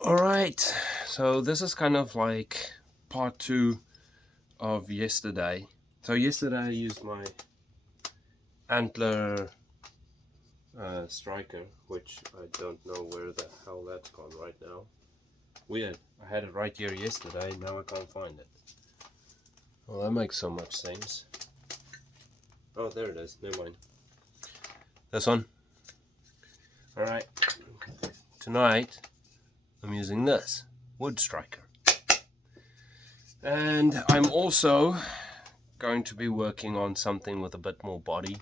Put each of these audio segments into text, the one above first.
Alright, so this is kind of like part 2 of yesterday. So yesterday I used my antler striker, which I don't know where the hell that's gone right now. Weird, I had it right here yesterday, now I can't find it. Well, that makes so much sense. Oh, there it is, never mind. This one. Alright, tonight I'm using this wood striker, and I'm also going to be working on something with a bit more body.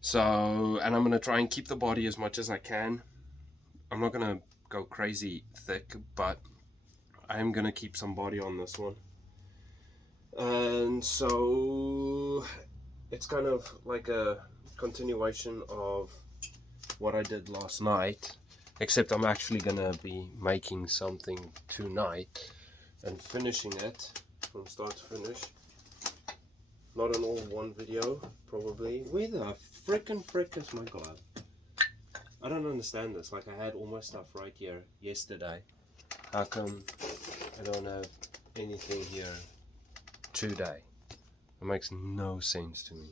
So, and I'm going to try and keep the body as much as I can. I'm not going to go crazy thick, but I am going to keep some body on this one. And so it's kind of like a continuation of what I did last night, except I'm actually going to be making something tonight and finishing it from start to finish. Not an all one video, probably. Where the frick is my glove? I don't understand this. Like, I had all my stuff right here yesterday. How come I don't have anything here today? It makes no sense to me.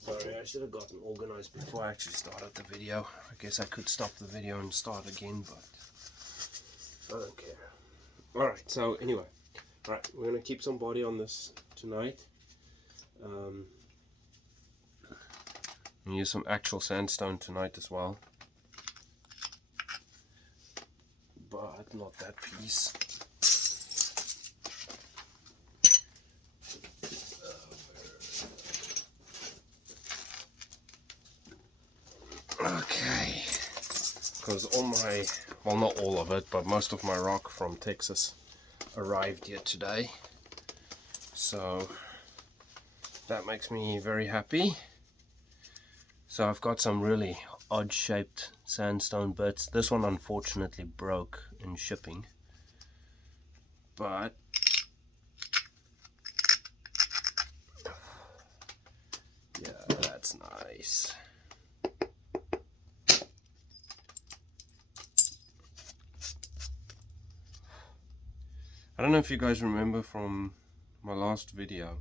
Sorry, I should have gotten organized before I actually started the video. I guess I could stop the video and start again, but I don't care. Alright, so anyway, alright, we're going to keep some body on this tonight. And use some actual sandstone tonight as well. But not that piece. Okay, because all my, well, not all of it, but most of my rock from Texas arrived here today, so that makes me very happy. So I've got some really odd shaped sandstone bits. This one unfortunately broke in shipping, but yeah, that's nice. I don't know if you guys remember from my last video.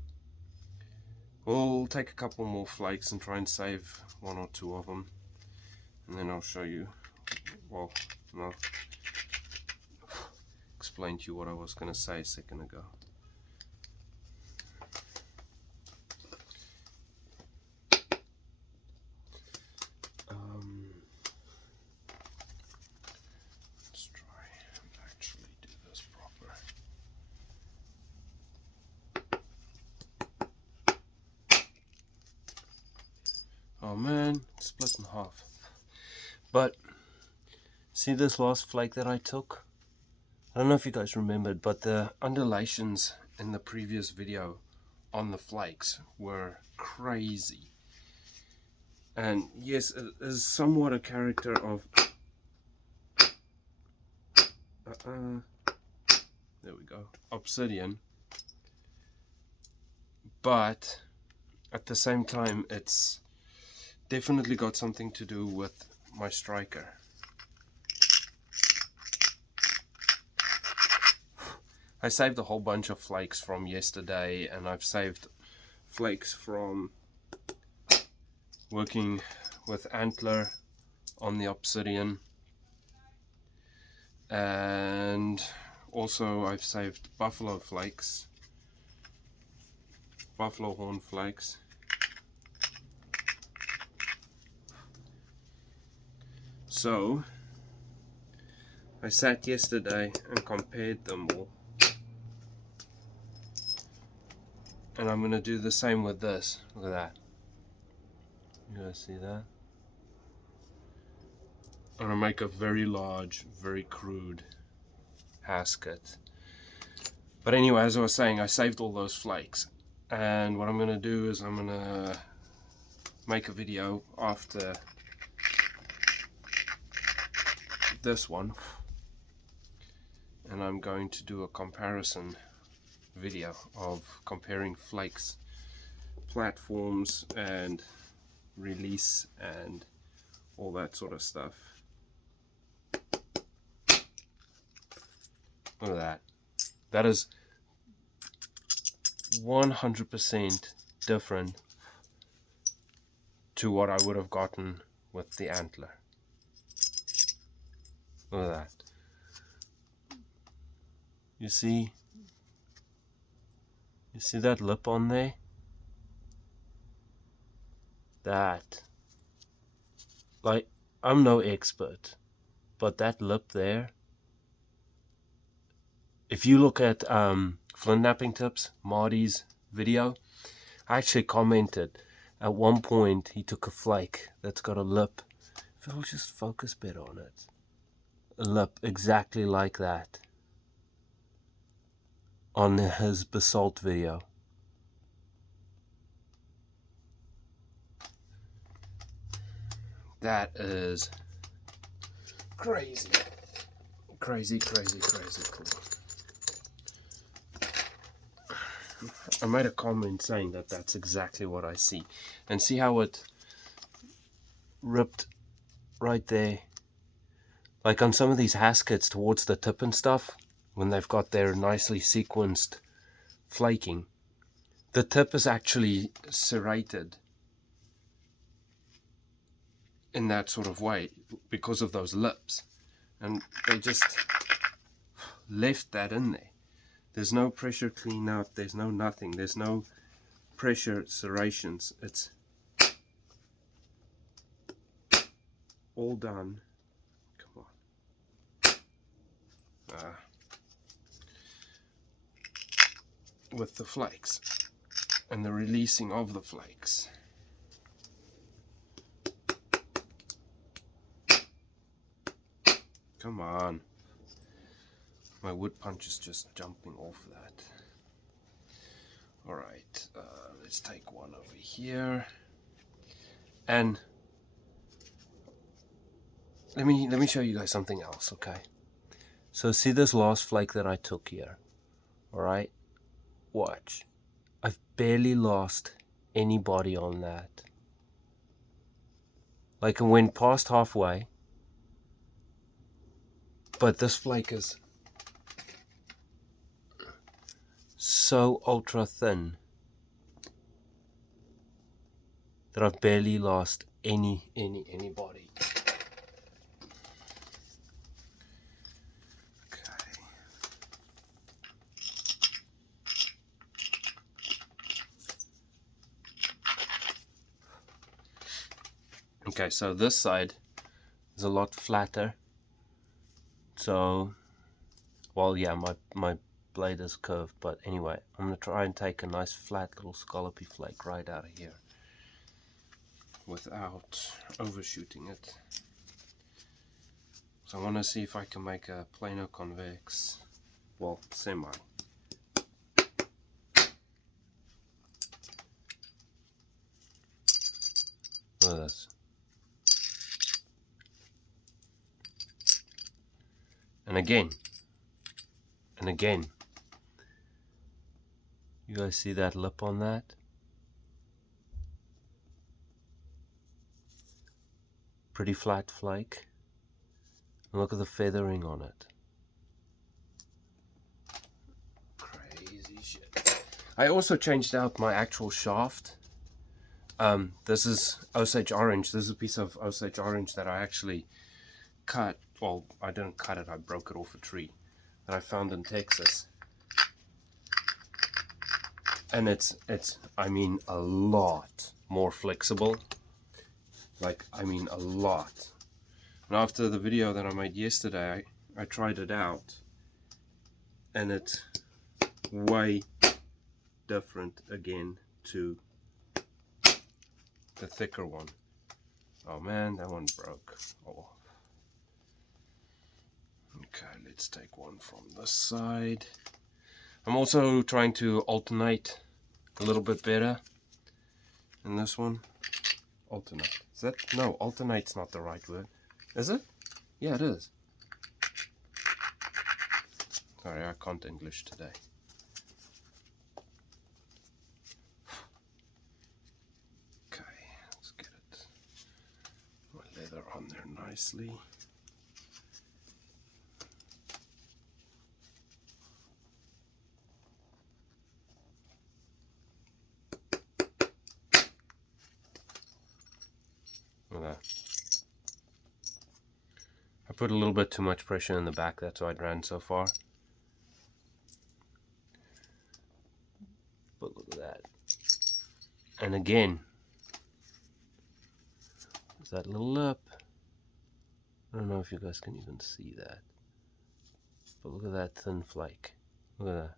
We'll take a couple more flakes and try and save 1 or 2 of them, and then I'll show you, well, no, explain to you what I was going to say a second ago. Let's try and actually do this proper. Oh man, it's split in half. But see this last flake that I took? I don't know if you guys remembered, but the undulations in the previous video on the flakes were crazy. And yes, it is somewhat a character of there we go, obsidian, but at the same time it's definitely got something to do with my striker. I saved a whole bunch of flakes from yesterday, and I've saved flakes from working with antler on the obsidian, and also I've saved buffalo flakes, buffalo horn flakes. So I sat yesterday and compared them all, and I'm going to do the same with this. Look at that. You guys see that? I'm going to make a very large, very crude Hasket. But anyway, as I was saying, I saved all those flakes, and what I'm going to do is I'm going to make a video after this one, and I'm going to do a comparison video of comparing flakes platforms and release and all that sort of stuff. Look at that. That is 100% different to what I would have gotten with the antler. Look at that. You see that lip on there? That, like, I'm no expert, but that lip there, if you look at flint knapping tips, Marty's video, I actually commented at one point he took a flake that's got a lip. If it'll just focus a bit on it, a lip exactly like that on his basalt video. That is crazy. Crazy cool. I made a comment saying that that's exactly what I see. And see how it ripped right there. Like on some of these Haskets towards the tip and stuff, when they've got their nicely sequenced flaking, the tip is actually serrated in that sort of way because of those lips, and they just left that in there. There's no pressure clean out, there's no nothing, there's no pressure serrations. It's all done. Come on. With the flakes and the releasing of the flakes. Come on. My wood punch is just jumping off that. Alright, let's take one over here. And let me show you guys something else, okay? So see this last flake that I took here? Alright? Watch. I've barely lost any body on that. Like, I went past halfway. But this flake is so ultra thin that I've barely lost any body. Okay, so this side is a lot flatter. So, well, yeah, my blade is curved, but anyway, I'm going to try and take a nice flat little scallopy flake right out of here without overshooting it. So I want to see if I can make a plano convex, well, semi. Look at this. And again. You guys see that lip on that? Pretty flat flake. And look at the feathering on it. Crazy shit. I also changed out my actual shaft. This is Osage orange. This is a piece of Osage orange that I actually cut. Well, I didn't cut it, I broke it off a tree that I found in Texas. And it's I mean, a lot more flexible. Like, I mean, a lot. And after the video that I made yesterday, I tried it out. And it's way different again to the thicker one. Oh man, that one broke. Oh. Okay, let's take one from this side. I'm also trying to alternate a little bit better in this one. Alternate. Is that? No, alternate's not the right word. Is it? Yeah, it is. Sorry, I can't English today. there nicely. Look at that. I put a little bit too much pressure in the back, that's why it ran so far. But look at that. And again, there's that little lip. I don't know if you guys can even see that. But look at that thin flake. Look at that.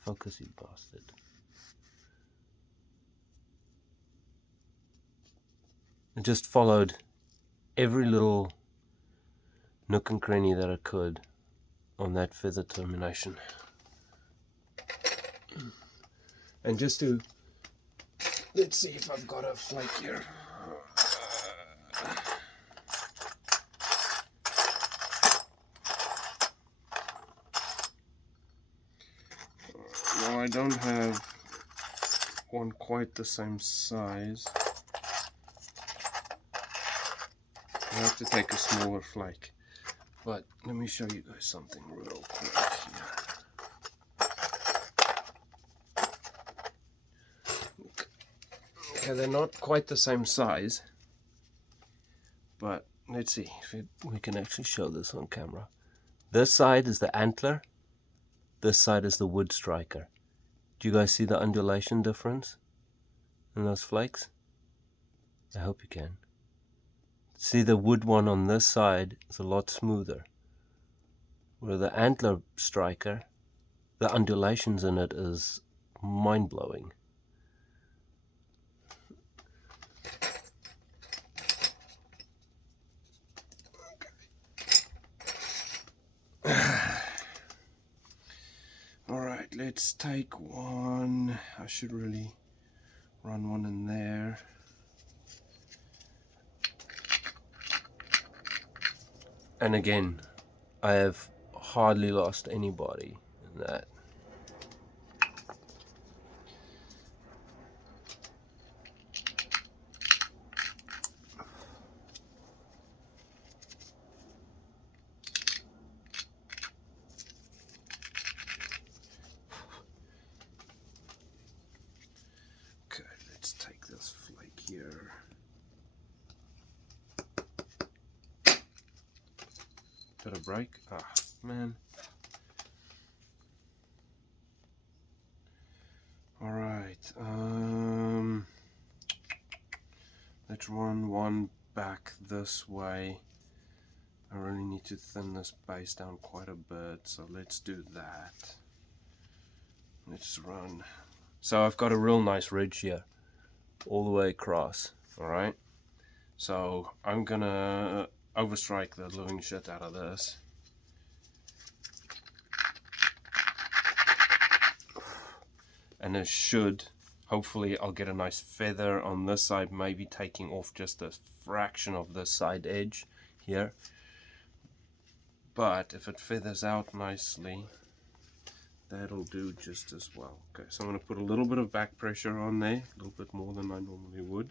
Focus, you bastard. It just followed every little nook and cranny that I could on that feather termination. And just to, let's see if I've got a flake here. No, I don't have one quite the same size. I have to take a smaller flake. But let me show you guys something real quick here. Okay, they're not quite the same size, but let's see if we can actually show this on camera. This side is the antler, this side is the wood striker. Do you guys see the undulation difference in those flakes? I hope you can. See, the wood one on this side is a lot smoother, where the antler striker, the undulations in it is mind-blowing. Alright, let's take one. I should really run one in there. And again, I have hardly lost anybody in that. Okay, let's take this flake here. Did I break? Ah, man. Alright, let's run one back this way. I really need to thin this base down quite a bit, so let's do that. Let's run. So I've got a real nice ridge here, all the way across, alright? So I'm gonna overstrike the living shit out of this. And it should, hopefully I'll get a nice feather on this side, maybe taking off just a fraction of the side edge here. But if it feathers out nicely, that'll do just as well. Okay, so I'm going to put a little bit of back pressure on there, a little bit more than I normally would.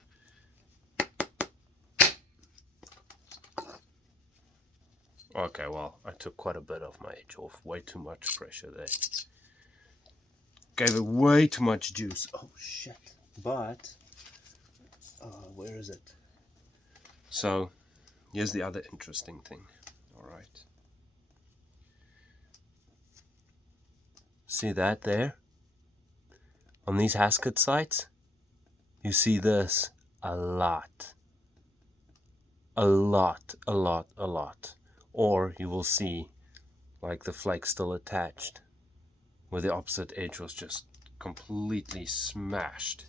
Okay, well, I took quite a bit of my edge off, way too much pressure there. Gave it way too much juice. Oh shit. But, where is it? So, here's the other interesting thing. Alright. See that there? On these Hasket sites, you see this a lot. A lot, a lot, a lot. Or you will see like the flake still attached, where the opposite edge was just completely smashed.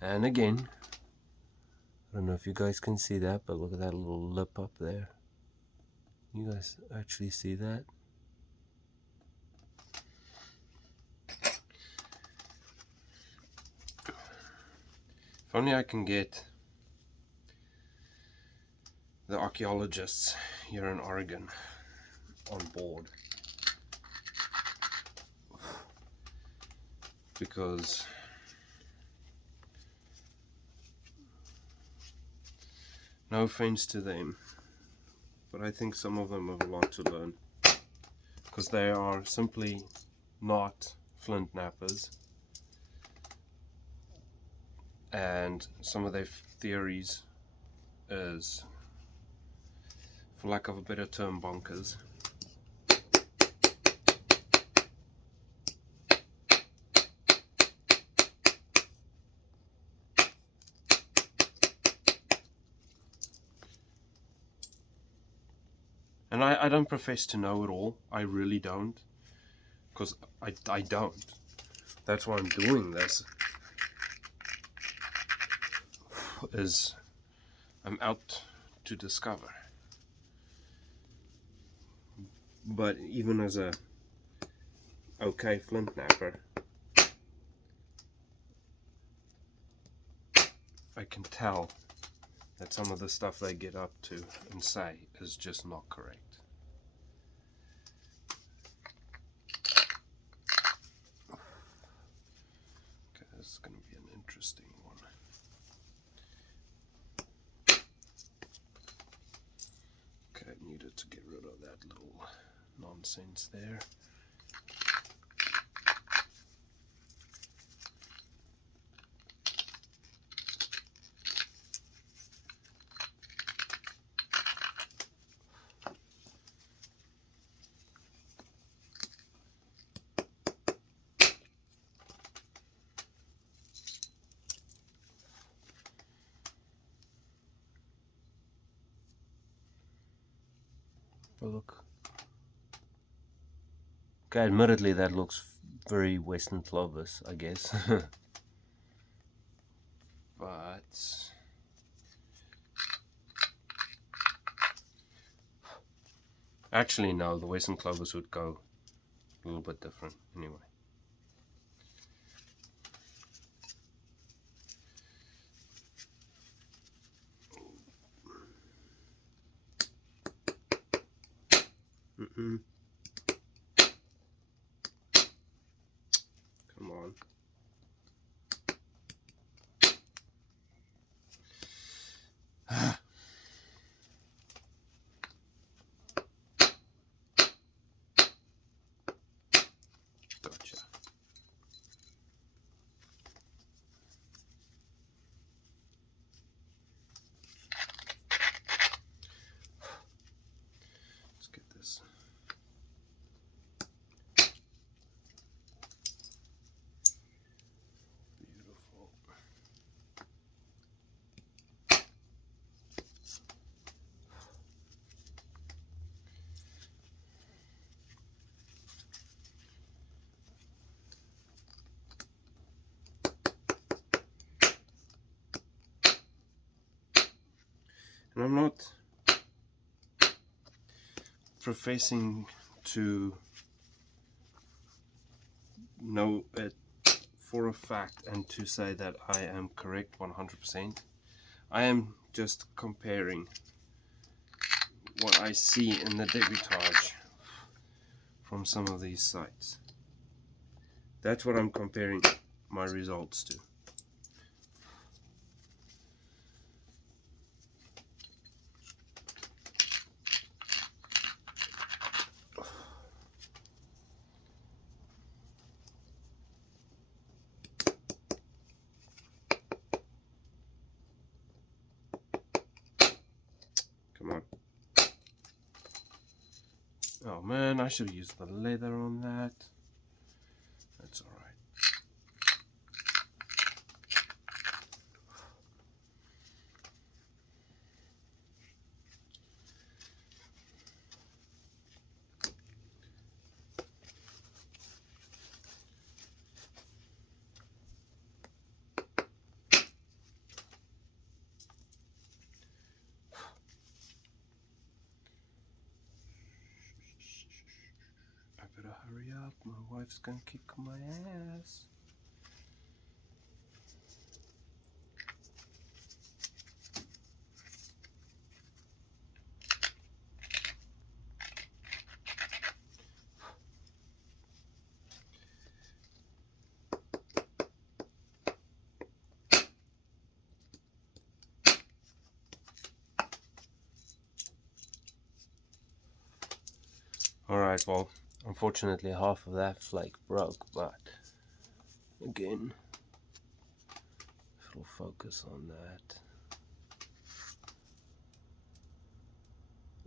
And again, I don't know if you guys can see that, but look at that little lip up there. You guys actually see that? If only I can get the archaeologists here in Oregon on board, because No offense to them, but I think some of them have a lot to learn, because they are simply not flint knappers, and some of their theories is, for lack of a better term, bonkers. And I don't profess to know it all. I really don't, because I don't. That's why I'm doing this, is I'm out to discover. But even as a okay flint knapper, I can tell that some of the stuff they get up to and say is just not correct. Okay, this is going to be an interesting one. Okay, needed to get rid of that little nonsense there. But look. Okay, admittedly that looks very Western Clovis, I guess. But actually no, the Western Clovis would go a little bit different anyway. Come on. Gotcha. Let's get this. Beautiful. And I'm not professing to know it for a fact and to say that I am correct 100%. I am just comparing what I see in the debitage from some of these sites. That's what I'm comparing my results to. Come on. Oh man, I should have used the leather on that. That's alright. I better hurry up, my wife's gonna kick my ass. Alright, well, unfortunately half of that flake broke, but again, if it'll focus on that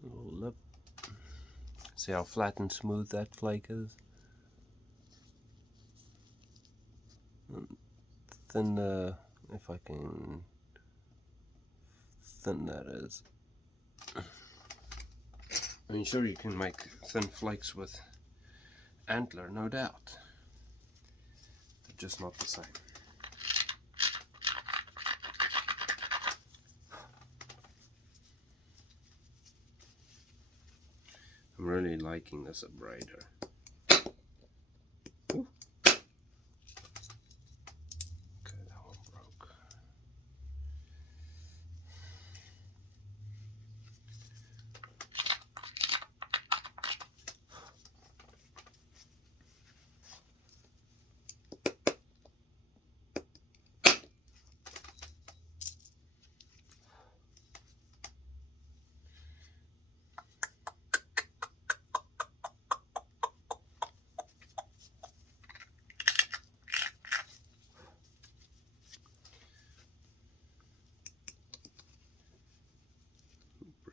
little lip. See how flat and smooth that flake is? Thin, if I can thin that is. I mean, sure, you can make thin flakes with antler, no doubt. They're just not the same. I'm really liking this abrader. Ooh. Okay, that one broke.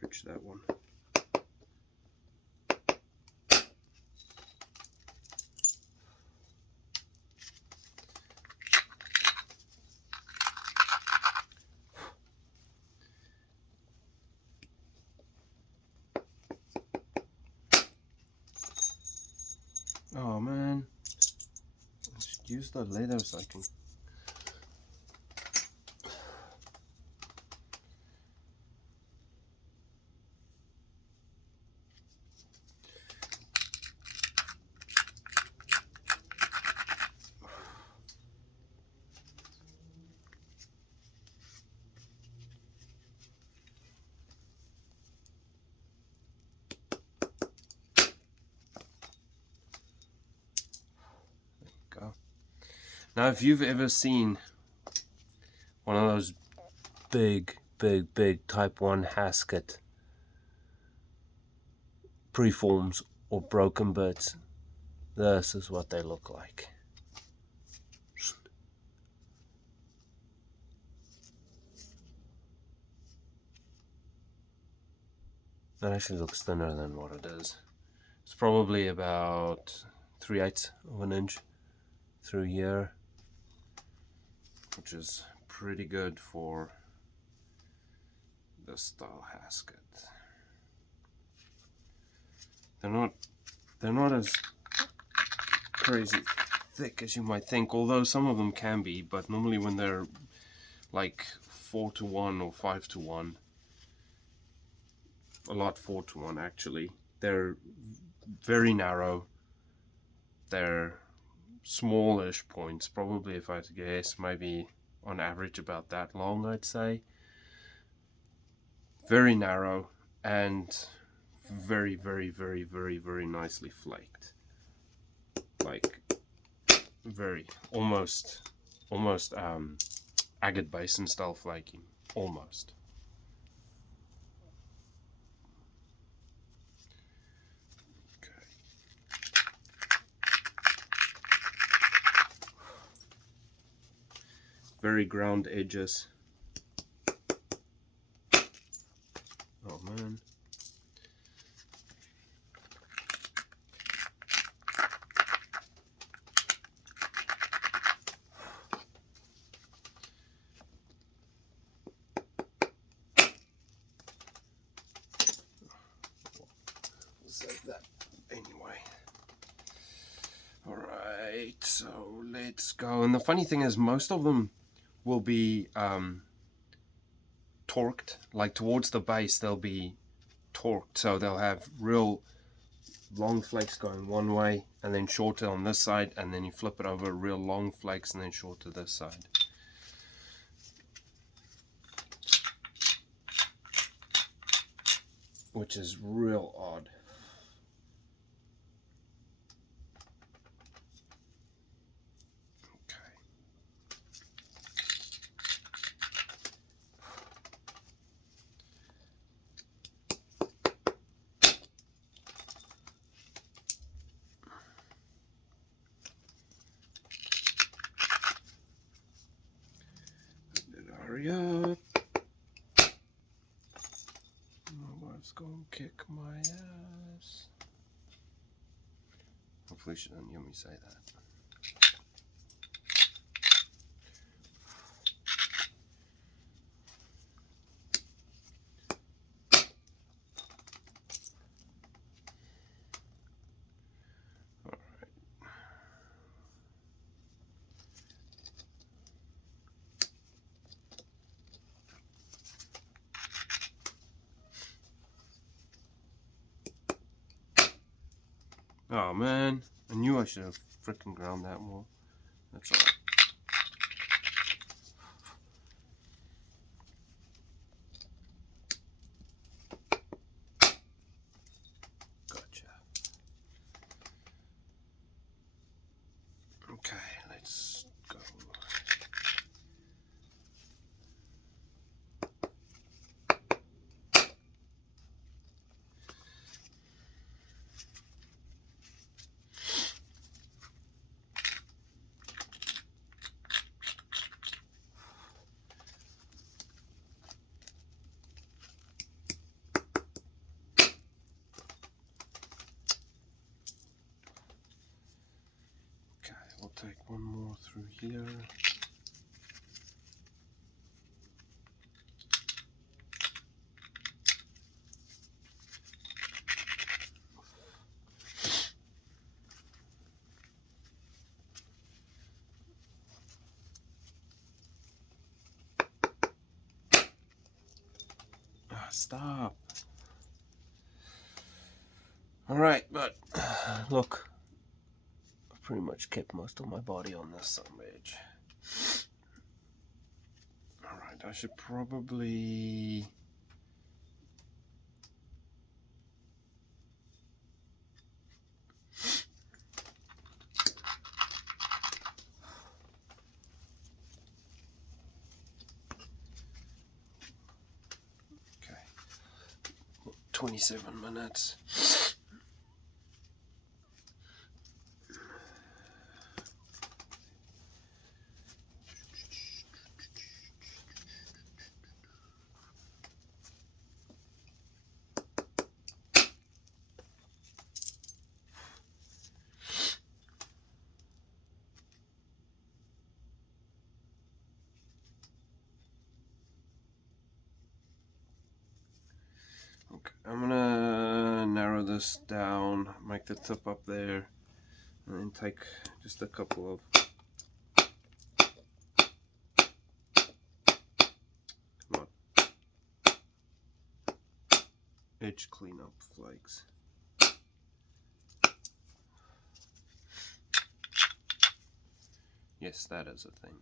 Bridge that one. Oh man, I should use the leather so I can. Go. Now, if you've ever seen one of those big type 1 Hasket preforms or broken bits, this is what they look like. That actually looks thinner than what it is. It's probably about 3/8 of an inch through here, which is pretty good for this style Hasket. They're not as crazy thick as you might think, although some of them can be, but normally when they're like 4:1 or 5:1, a lot 4:1 actually, they're very narrow, they're smallish points, probably, if I had to guess, maybe on average about that long, I'd say. Very narrow and very nicely flaked, like very almost agate basin style flaking, almost. Okay. Very ground edges. Oh man. Save that anyway. Alright, so let's go. And the funny thing is, most of them will be torqued, like towards the base they'll be torqued, so they'll have real long flakes going one way and then shorter on this side, and then you flip it over, real long flakes and then shorter this side. Which is real odd. Hurry up. My wife's gonna kick my ass. Hopefully she doesn't hear me say that. Oh man, I knew I should have frickin' ground that more. That's alright. Gotcha. Okay, let's go. We'll take one more through here. Stop. Alright, but look. Pretty much kept most of my body on this son of a bitch. Alright, I should probably... Okay. 27 minutes. Okay, I'm gonna narrow this down, make the tip up there, and then take just a couple of edge cleanup flakes. Yes, that is a thing.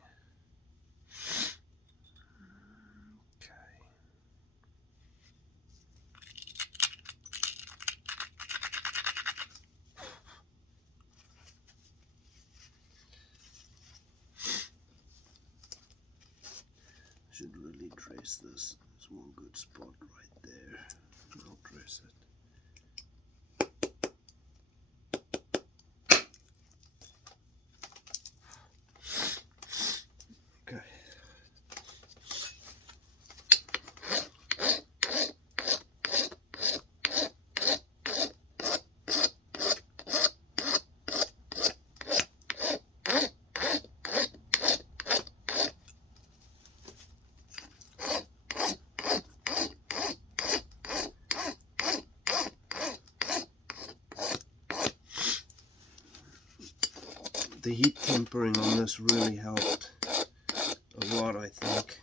Okay. Should really trace this. There's one good spot right there. I'll trace it. Okay. The heat tempering on this really helped a lot, I think.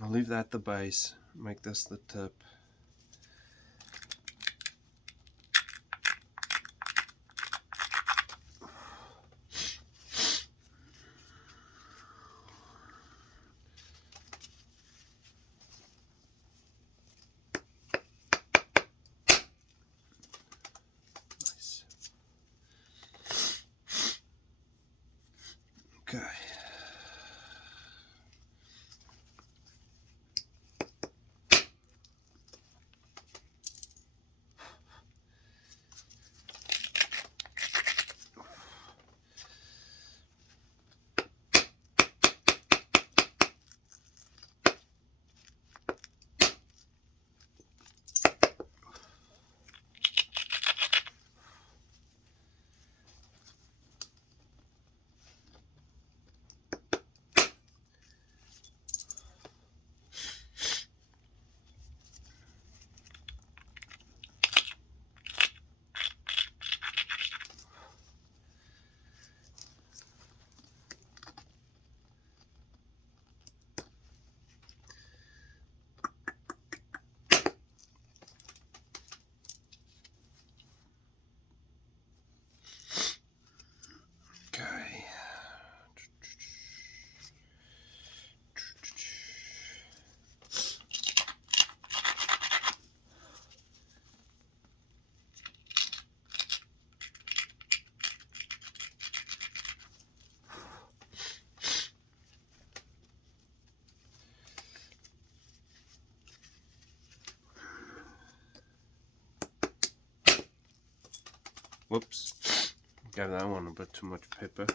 I'll leave that the base, make this the tip. Whoops, gave that one a bit too much pepper.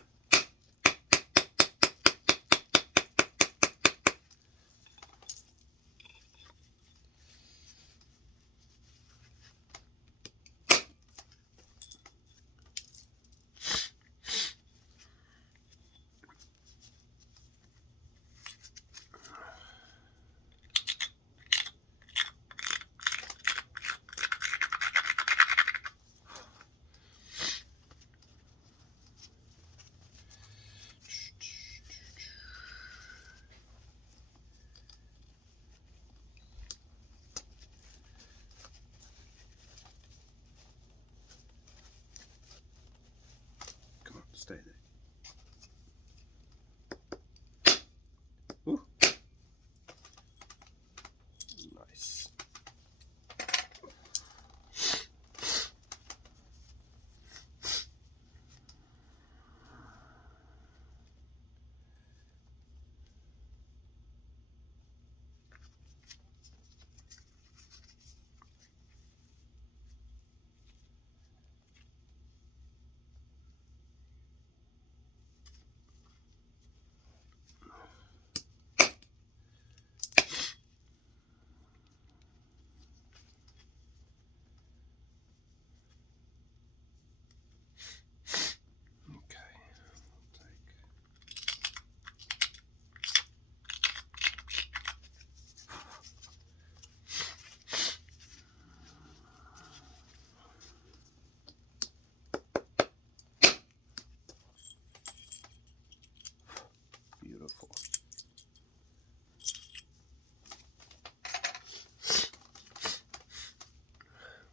Stay there. Ooh. Nice. Beautiful.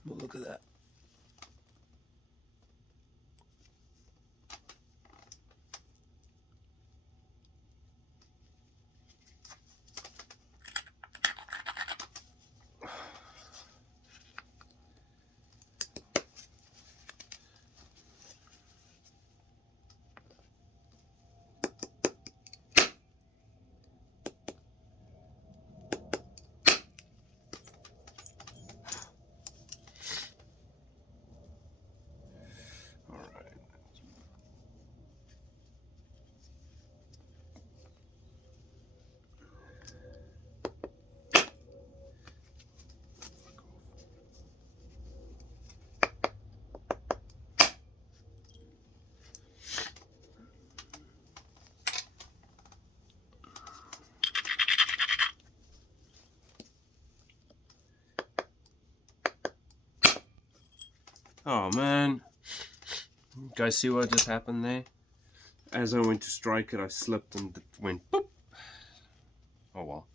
Well, look at that. Oh man, you guys see what just happened there? As I went to strike it, I slipped and it went boop. Oh well.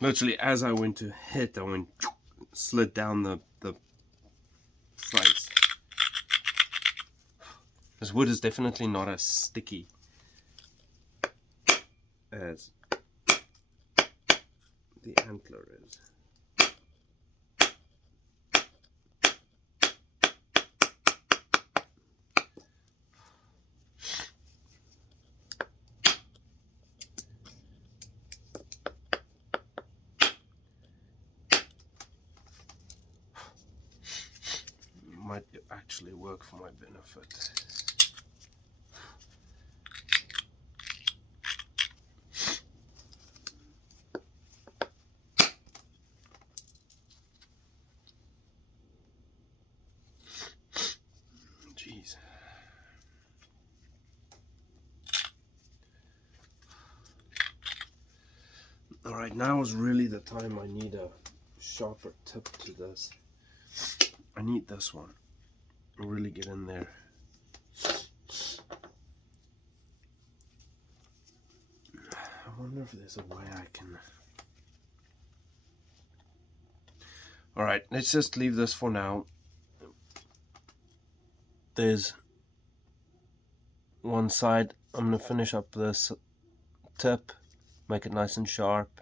Literally, as I went to hit, I went slid down the face. This wood is definitely not as sticky as the antler is. Might actually work for my benefit. Jeez. Alright, now is really the time I need a sharper tip to this. I need this one. Really get in there. I wonder if there's a way I can... Alright, let's just leave this for now. There's one side. I'm going to finish up this tip, make it nice and sharp,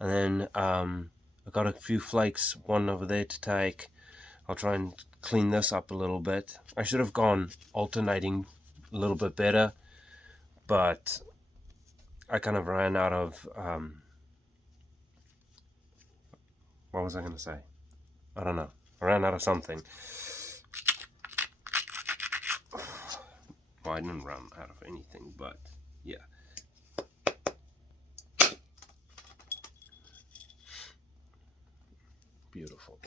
and then I've got a few flakes, one over there to take. I'll try and clean this up a little bit. I should have gone alternating a little bit better, but I kind of ran out of What was I going to say? I don't know. I ran out of something. Well, I didn't run out of anything, but yeah. Beautiful.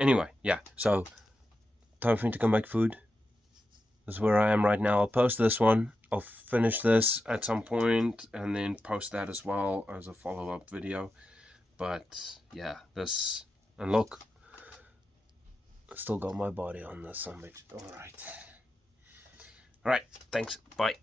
Anyway, yeah, so time for me to go make food. This is where I am right now. I'll post this one. I'll finish this at some point and then post that as well as a follow-up video. But yeah, this, and look, I still got my body on this image. Alright, thanks, bye.